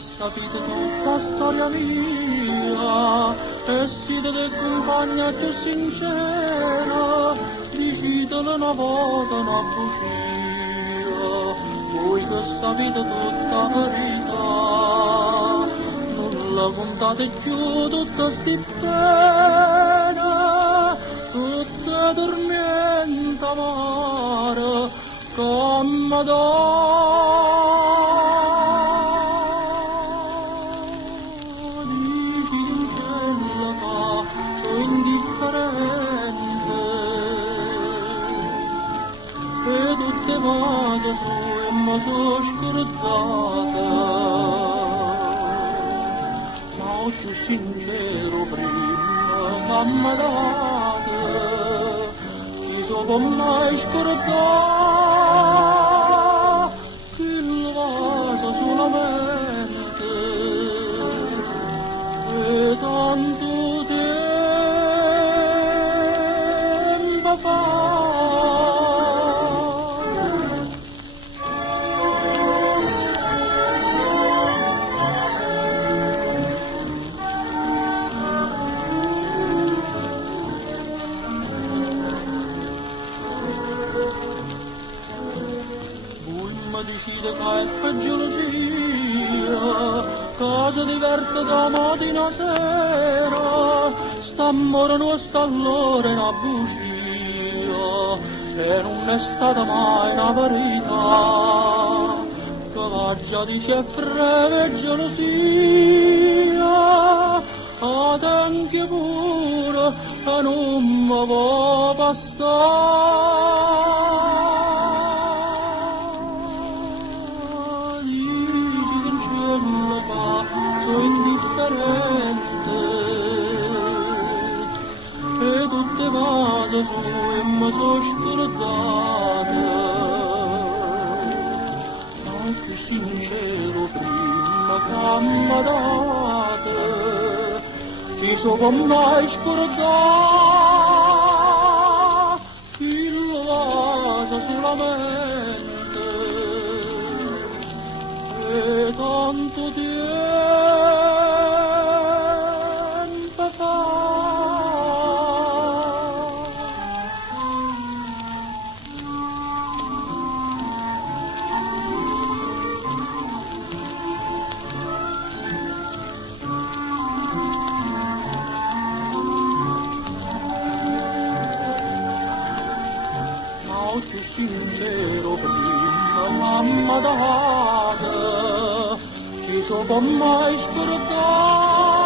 sapete tutta storia mia, e siete che compagna più sincera, dicitelo una volta una bugia, voi che sapete tutta verità, non la contate più tutta sti pena, tutta tormenta amara, come e tutte vado su e mi sono scordata, ma ho più sincero prima mamma data, chi so può mai scordare che il vaso sulla mente e tanto tempo fa. Decide che è per gelosia, cosa diverte da mattina a sera, sta amore non sta allora in una bugia, e non è stata mai una verità, che va già dice freve gelosia, ad anche pure e non mi può passare. Indifferente e tutte vado su e mi sono scordata, ma più sincero prima che mi date, chi so può mai scordare il vaso sulla mente e tanto tempo fa. Ma più sincero prima mamma data, chi so può mai scordare